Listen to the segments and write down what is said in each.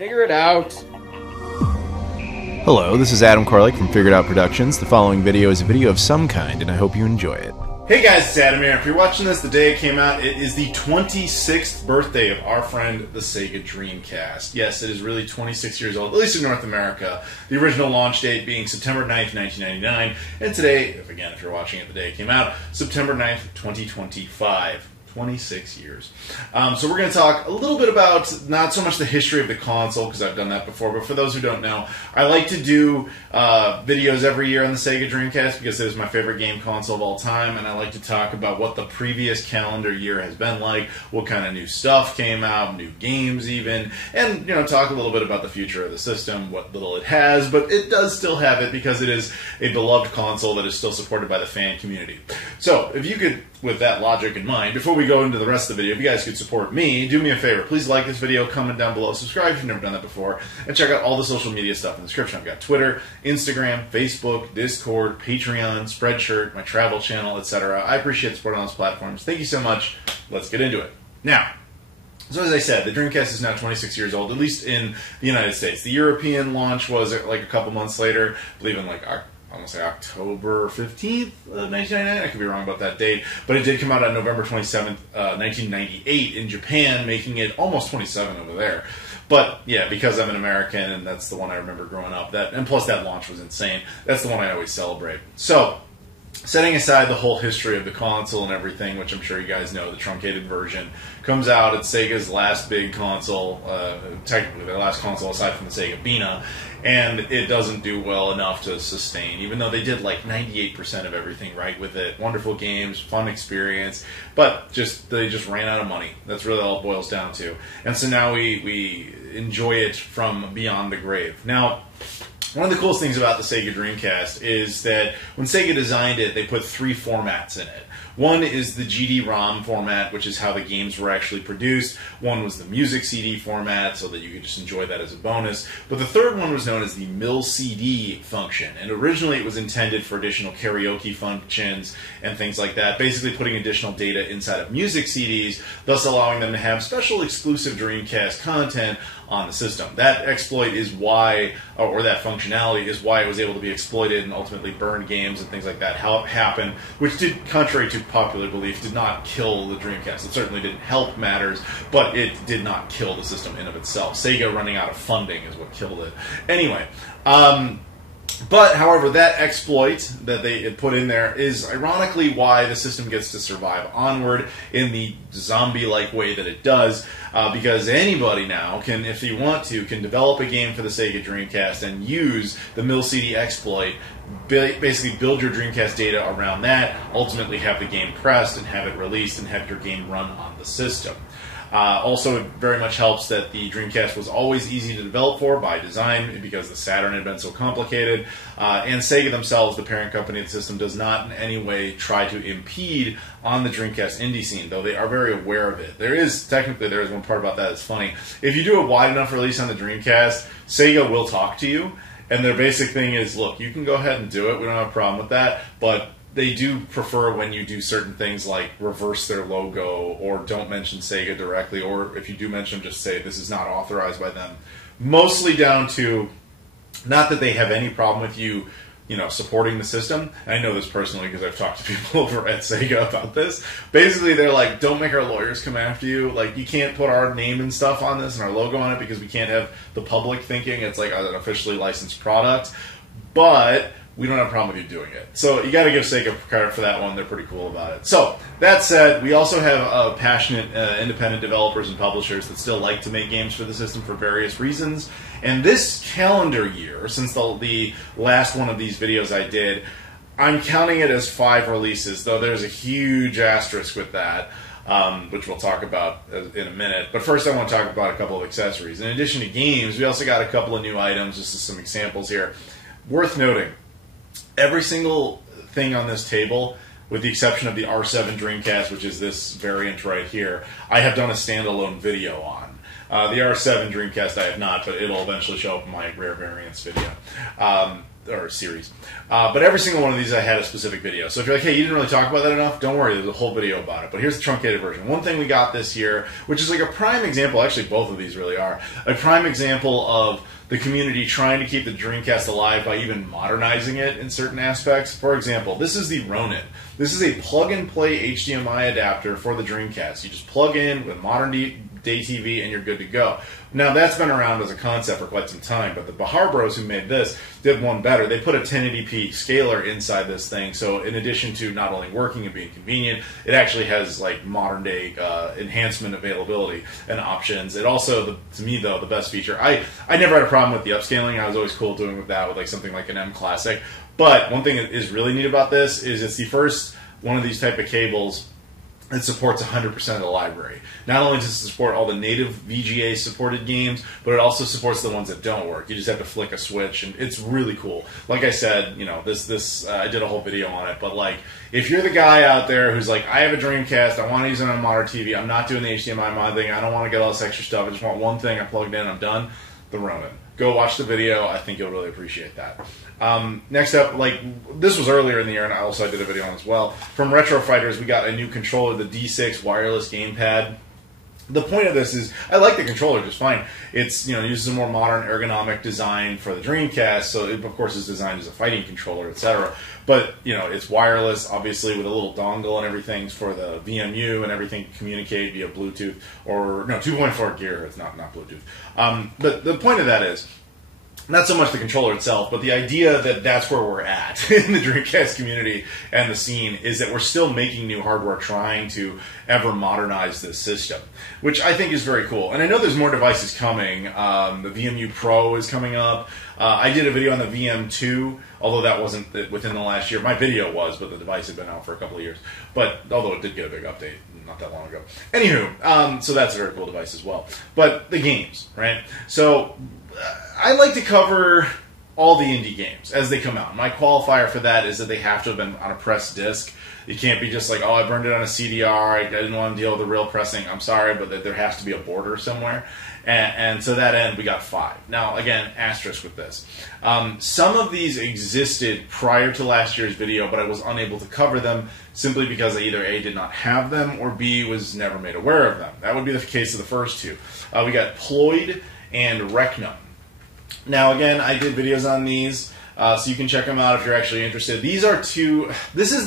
Figure it out. Hello, this is Adam Koralik from Figured Out Productions. The following video is a video of some kind, and I hope you enjoy it. Hey guys, it's Adam here. If you're watching this the day it came out, it is the 26th birthday of our friend, the Sega Dreamcast. Yes, it is really 26 years old, at least in North America. The original launch date being September 9th, 1999. And today, if you're watching it the day it came out, September 9th, 2025. 26 years. So we're going to talk a little bit about not so much the history of the console, because I've done that before, but for those who don't know, I like to do videos every year on the Sega Dreamcast because it is my favorite game console of all time, and I like to talk about what the previous calendar year has been like, what kind of new stuff came out, new games even, and talk a little bit about the future of the system, what little it has, but it does still have it because it is a beloved console that is still supported by the fan community. So if you could, with that logic in mind, before we go into the rest of the video, if you guys could support me, do me a favor. Please like this video, comment down below, subscribe if you've never done that before, and check out all the social media stuff in the description. I've got Twitter, Instagram, Facebook, Discord, Patreon, Spreadshirt, my travel channel, etc. I appreciate the support on those platforms. Thank you so much. Let's get into it. Now, so as I said, the Dreamcast is now 26 years old, at least in the United States. The European launch was like a couple months later, I believe in I want to say October 15th of 1999. I could be wrong about that date. But it did come out on November 27th, 1998 in Japan, making it almost 27 over there. But, yeah, because I'm an American, and that's the one I remember growing up, and plus that launch was insane, that's the one I always celebrate. So, setting aside the whole history of the console and everything, which I'm sure you guys know, the truncated version comes out. It's Sega's last big console, technically their last console aside from the Sega Bina, and it doesn't do well enough to sustain, even though they did like 98% of everything right with it. Wonderful games, fun experience, but they just ran out of money. That's really all it boils down to. And so now we enjoy it from beyond the grave. Now, one of the coolest things about the Sega Dreamcast is that when Sega designed it, they put 3 formats in it. One is the GD-ROM format, which is how the games were actually produced. One was the music CD format, so that you could just enjoy that as a bonus. But the third one was known as the MIL-CD function, and originally it was intended for additional karaoke functions and things like that, basically putting additional data inside of music CDs, thus allowing them to have special exclusive Dreamcast content on the system. That exploit is why, or that functionality is why it was able to be exploited and ultimately burned games and things like that happen, which did, contrary to popular belief, did not kill the Dreamcast. It certainly didn't help matters, but it did not kill the system in of itself. Sega running out of funding is what killed it. Anyway, but, however, that exploit that they had put in there is ironically why the system gets to survive onward in the zombie-like way that it does, because anybody now can, if you want to, can develop a game for the Sega Dreamcast and use the MIL-CD exploit, basically build your Dreamcast data around that, ultimately have the game pressed and have it released and have your game run on the system. Also, it very much helps that the Dreamcast was always easy to develop for by design because the Saturn had been so complicated. And Sega themselves, the parent company of the system, does not in any way try to impede on the Dreamcast indie scene, though they are very aware of it. There is one part about that that's funny. If you do a wide enough release on the Dreamcast, Sega will talk to you, and their basic thing is, look, you can go ahead and do it, we don't have a problem with that, but they do prefer when you do certain things like reverse their logo or don't mention Sega directly, or if you do mention them, just say this is not authorized by them. Mostly down to, not that they have any problem with you, supporting the system. And I know this personally because I've talked to people over at Sega about this. Basically, they're like, don't make our lawyers come after you. Like, you can't put our name and stuff on this and our logo on it because we can't have the public thinking it's like an officially licensed product. But we don't have a problem with you doing it. So you got to give Sega credit for that one. They're pretty cool about it. So that said, we also have passionate independent developers and publishers that still like to make games for the system for various reasons. And this calendar year, since the last one of these videos I did, I'm counting it as 5 releases, though there's a huge asterisk with that, which we'll talk about in a minute. But first I want to talk about a couple of accessories. In addition to games, we also got a couple of new items, just as some examples here. Worth noting, every single thing on this table, with the exception of the R7 Dreamcast, which is this variant right here, I have done a standalone video on. The R7 Dreamcast I have not, but it'll eventually show up in my rare variants video. or series. But every single one of these I had a specific video. So if you're like, hey, you didn't really talk about that enough, don't worry, there's a whole video about it. But here's the truncated version. One thing we got this year, which is like a prime example, actually both of these really are, a prime example of the community trying to keep the Dreamcast alive by even modernizing it in certain aspects. For example, this is the Ronin. This is a plug-and-play HDMI adapter for the Dreamcast. You just plug in with modern day TV and you're good to go. Now, that's been around as a concept for quite some time, but the Bahar Bros who made this did one better. They put a 1080p scaler inside this thing, so in addition to not only working and being convenient, it actually has like modern day enhancement availability and options. It also, to me though, the best feature, I never had a problem with the upscaling. I was always cool doing with that with like something like an M Classic. But one thing that is really neat about this is it's the first one of these type of cables it supports 100% of the library. Not only does it support all the native VGA supported games, but it also supports the ones that don't work. You just have to flick a switch, and it's really cool. Like I said, you know, this I did a whole video on it, but like, if you're the guy out there who's like, I have a Dreamcast, I want to use it on a modern TV, I'm not doing the HDMI mod thing, I don't want to get all this extra stuff, I just want one thing, I plugged in, I'm done, the Ronin. Go watch the video. I think you'll really appreciate that. Next up, like this was earlier in the year, and I also did a video on as well. From Retro Fighters, we got a new controller, the D6 wireless gamepad. The point of this is, I like the controller just fine. It's, you know, uses a more modern ergonomic design for the Dreamcast, so it, of course, is designed as a fighting controller, etc. But, you know, it's wireless, obviously, with a little dongle and everything for the VMU and everything to communicate via Bluetooth, or, no, 2.4 gigahertz, not Bluetooth. But the point of that is, not so much the controller itself, but the idea that that's where we're at in the Dreamcast community and the scene is that we're still making new hardware trying to ever modernize this system, which I think is very cool. And I know there's more devices coming. The VMU Pro is coming up. I did a video on the VM2, although that wasn't within the last year. My video was, but the device had been out for a couple of years. But although it did get a big update not that long ago. Anywho, so that's a very cool device as well. But the games, right? So I like to cover all the indie games as they come out. My qualifier for that is that they have to have been on a pressed disc. It can't be just like, oh, I burned it on a CDR, I didn't want to deal with the real pressing. I'm sorry, but there has to be a border somewhere. And to that end, we got 5. Now, again, asterisk with this. Some of these existed prior to last year's video, but I was unable to cover them simply because I either A, did not have them, or B, was never made aware of them. That would be the case of the first two. We got Ploid and Recnum. Now, again, I did videos on these, so you can check them out if you're actually interested. These are two. This is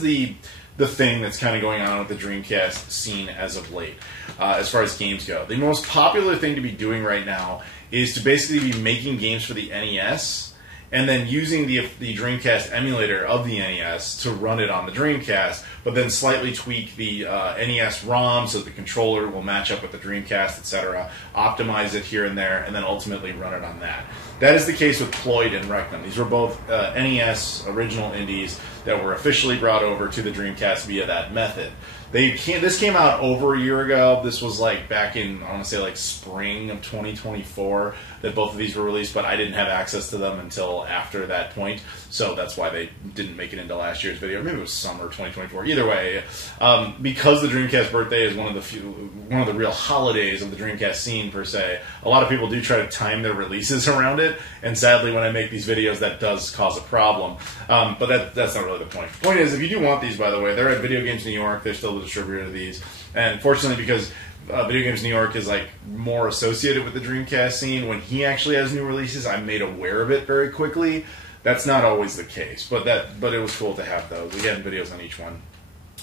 the thing that's kind of going on with the Dreamcast scene as of late, as far as games go. The most popular thing to be doing right now is to basically be making games for the NES and then using the Dreamcast emulator of the NES to run it on the Dreamcast, but then slightly tweak the NES ROM so the controller will match up with the Dreamcast, etc., optimize it here and there, and then ultimately run it on that. That is the case with Ploid and Recnum. These were both NES original indies that were officially brought over to the Dreamcast via that method. This came out over a year ago. This was like back in, I want to say like spring of 2024 that both of these were released, but I didn't have access to them until after that point, so that's why they didn't make it into last year's video. Maybe it was summer 2024. Either way, because the Dreamcast birthday is one of the real holidays of the Dreamcast scene per se, a lot of people do try to time their releases around it, and sadly when I make these videos that does cause a problem, but that's not really the point. The point is, if you do want these, by the way, they're at Video Games New York. They're still the distributor of these, and fortunately, because Video Games New York is like more associated with the Dreamcast scene, when he actually has new releases, I'm made aware of it very quickly. That's not always the case, but it was cool to have those. We had videos on each one.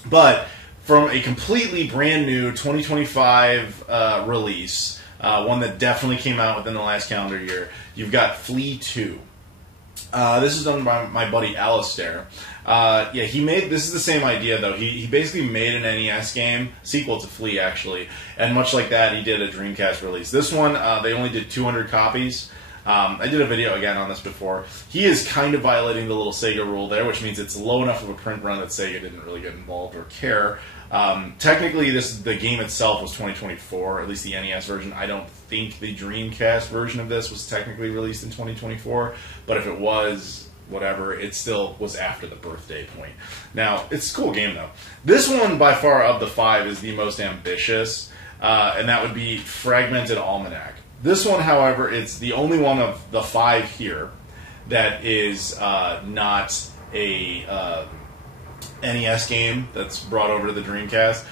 But from a completely brand new 2025 release, one that definitely came out within the last calendar year, you've got Flea 2. This is done by my buddy Alistair. This is the same idea though. He basically made an NES game, sequel to Flea actually, and much like that, he did a Dreamcast release. This one, they only did 200 copies. I did a video again on this before. He is kind of violating the little Sega rule there, which means it's low enough of a print run that Sega didn't really get involved or care. Technically, the game itself was 2024, at least the NES version. I don't think the Dreamcast version of this was technically released in 2024, but if it was, whatever, it still was after the birthday point. Now, it's a cool game, though. This one, by far, of the 5, is the most ambitious, and that would be Fragmented Almanac. This one, however, it's the only one of the 5 here that is not a NES game that's brought over to the Dreamcast.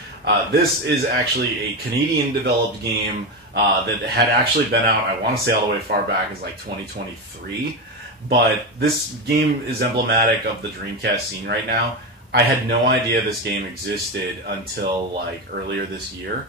This is actually a Canadian-developed game that had actually been out, I want to say all the way far back as like 2023. But this game is emblematic of the Dreamcast scene right now. I had no idea this game existed until like earlier this year.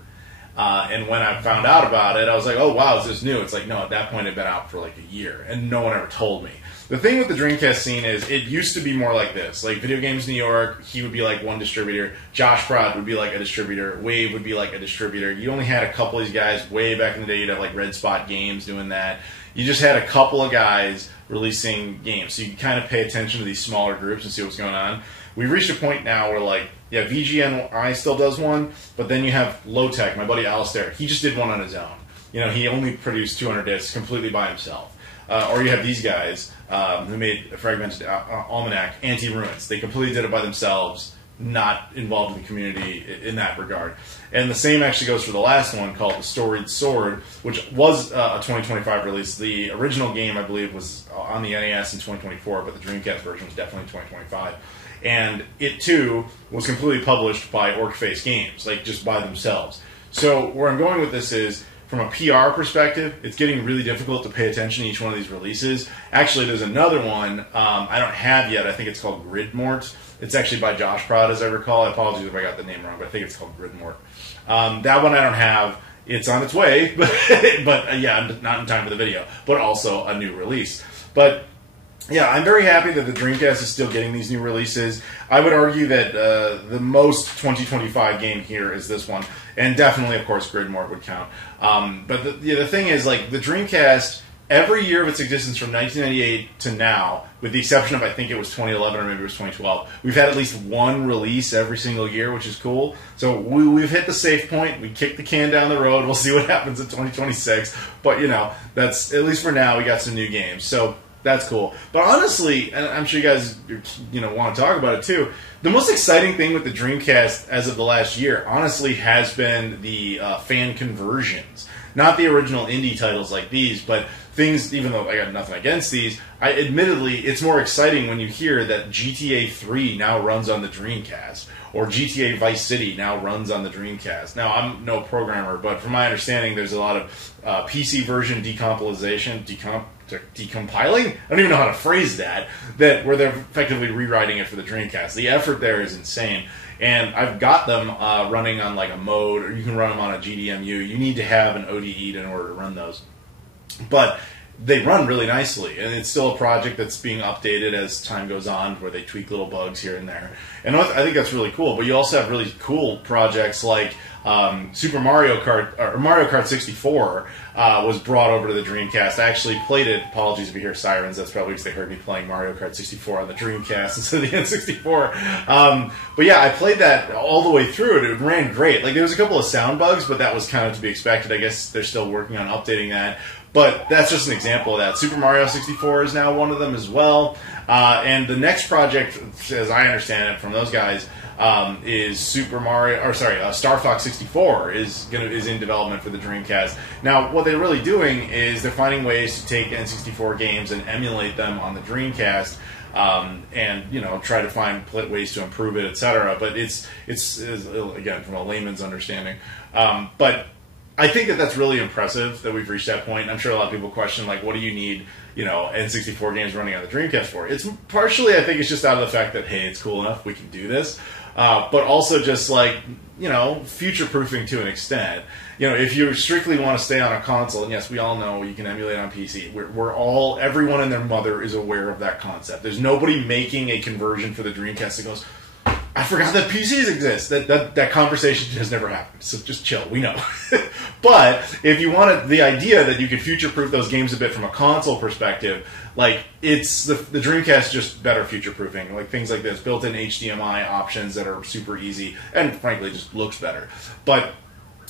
And when I found out about it, I was like, oh wow, is this new? It's like, no, at that point it had been out for like a year, and no one ever told me. The thing with the Dreamcast scene is it used to be more like this. Like Video Games New York, he would be like one distributor. Josh Prod would be like a distributor. Wave would be like a distributor. You only had a couple of these guys way back in the day. You'd have like Red Spot Games doing that. You just had a couple of guys releasing games. So you can kind of pay attention to these smaller groups and see what's going on. We've reached a point now where, like, yeah, VGNI still does one, but then you have Low-Tech, my buddy Alistair. He just did one on his own. You know, he only produced 200 discs completely by himself. Or you have these guys who made a Fragmented Almanac, Anti-Ruins. They completely did it by themselves, not involved in the community in that regard. And the same actually goes for the last one called The Storied Sword, which was a 2025 release. The original game, I believe, was on the NES in 2024, but the Dreamcast version was definitely 2025. And it, too, was completely published by Orcface Games, like, just by themselves. So where I'm going with this is, from a PR perspective, it's getting really difficult to pay attention to each one of these releases. Actually, there's another one I don't have yet. I think it's called Gridmort. It's actually by Josh Prod, as I recall. I apologize if I got the name wrong, but I think it's called Gridmort. That one I don't have. It's on its way, but yeah, not in time for the video. But also a new release. But yeah, I'm very happy that the Dreamcast is still getting these new releases. I would argue that the most 2025 game here is this one. And definitely, of course, Gridmort would count. But the thing is, like, the Dreamcast, every year of its existence from 1998 to now, with the exception of, I think it was 2011 or maybe it was 2012, we've had at least one release every single year, which is cool. So we've hit the safe point. We kicked the can down the road. We'll see what happens in 2026. But, you know, that's, at least for now, we got some new games. So that's cool. But honestly, and I'm sure you guys want to talk about it too, the most exciting thing with the Dreamcast as of the last year, honestly, has been the fan conversions. Not the original indie titles like these, but things, even though I got nothing against these, admittedly, it's more exciting when you hear that GTA 3 now runs on the Dreamcast, or GTA Vice City now runs on the Dreamcast. Now, I'm no programmer, but from my understanding, there's a lot of PC version decompiling? I don't even know how to phrase that, where they're effectively rewriting it for the Dreamcast. The effort there is insane. And I've got them running on like a mode, or you can run them on a GDMU. You need to have an ODE in order to run those. But they run really nicely, and it's still a project that's being updated as time goes on, where they tweak little bugs here and there. And I think that's really cool. But you also have really cool projects like Super Mario Kart, or Mario Kart 64 was brought over to the Dreamcast. I actually played it. Apologies if you hear sirens. That's probably because they heard me playing Mario Kart 64 on the Dreamcast instead of the N64. But yeah, I played that all the way through it. It ran great. Like, there was a couple of sound bugs, but that was kind of to be expected. I guess they're still working on updating that. But that's just an example of that. Super Mario 64 is now one of them as well. And the next project, as I understand it from those guys, is Star Fox 64 is in development for the Dreamcast. Now, what they're really doing is they're finding ways to take N64 games and emulate them on the Dreamcast, and try to find ways to improve it, etc. But it's again, from a layman's understanding, but I think that's really impressive that we've reached that point. I'm sure a lot of people question, like, what do you need, N64 games running on the Dreamcast for? It's partially, I think, it's just out of the fact that, hey, it's cool enough, we can do this. But also just, like, future-proofing to an extent. If you strictly want to stay on a console, and yes, we all know you can emulate on PC, everyone and their mother is aware of that concept. There's nobody making a conversion for the Dreamcast that goes, I forgot that PCs exist. That conversation has never happened. So just chill. We know. But if you wanted the idea that you could future-proof those games a bit from a console perspective, like, it's the Dreamcast just better future-proofing. Like, things like this, built-in HDMI options that are super easy, and frankly, just looks better. But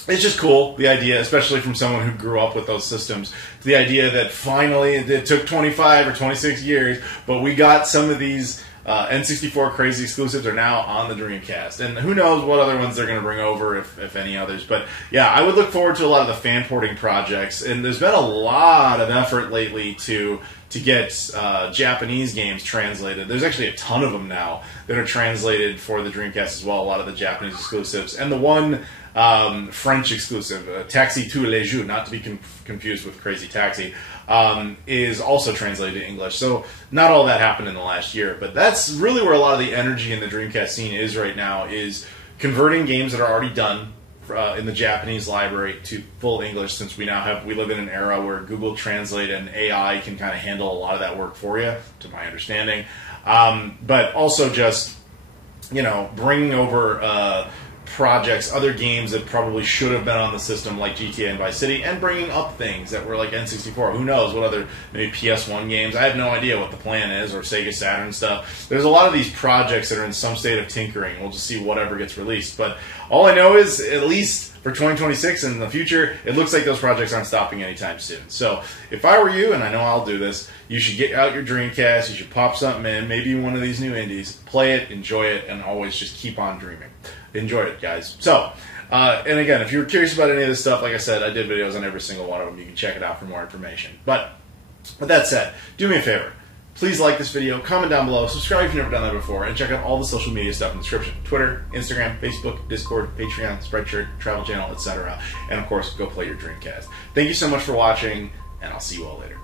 it's just cool, the idea, especially from someone who grew up with those systems, the idea that finally, it took 25 or 26 years, but we got some of these N64 crazy exclusives are now on the Dreamcast, and who knows what other ones they're going to bring over, if any others. But yeah, I would look forward to a lot of the fan porting projects, and there's been a lot of effort lately to get Japanese games translated. There's actually a ton of them now that are translated for the Dreamcast as well, a lot of the Japanese exclusives. And the one French exclusive, Taxi tous les jours, not to be confused with Crazy Taxi, is also translated to English. So not all that happened in the last year, but that's really where a lot of the energy in the Dreamcast scene is right now, is converting games that are already done in the Japanese library to full English, since we live in an era where Google Translate and AI can kind of handle a lot of that work for you, to my understanding. But also just, bringing over projects, other games that probably should have been on the system, like GTA and Vice City, and bringing up things that were like N64. Who knows what other, maybe PS1 games. I have no idea what the plan is, or Sega Saturn stuff. There's a lot of these projects that are in some state of tinkering. We'll just see whatever gets released. But all I know is, at least for 2026 and in the future, it looks like those projects aren't stopping anytime soon. So if I were you, and I know I'll do this, you should get out your Dreamcast, you should pop something in, maybe one of these new indies, play it, enjoy it, and always just keep on dreaming. Enjoy it, guys. So, and again, if you're curious about any of this stuff, like I said, I did videos on every single one of them. You can check it out for more information. But with that said, do me a favor. Please like this video, comment down below, subscribe if you've never done that before, and check out all the social media stuff in the description. Twitter, Instagram, Facebook, Discord, Patreon, Spreadshirt, Travel Channel, etc. And of course, go play your Dreamcast. Thank you so much for watching, and I'll see you all later.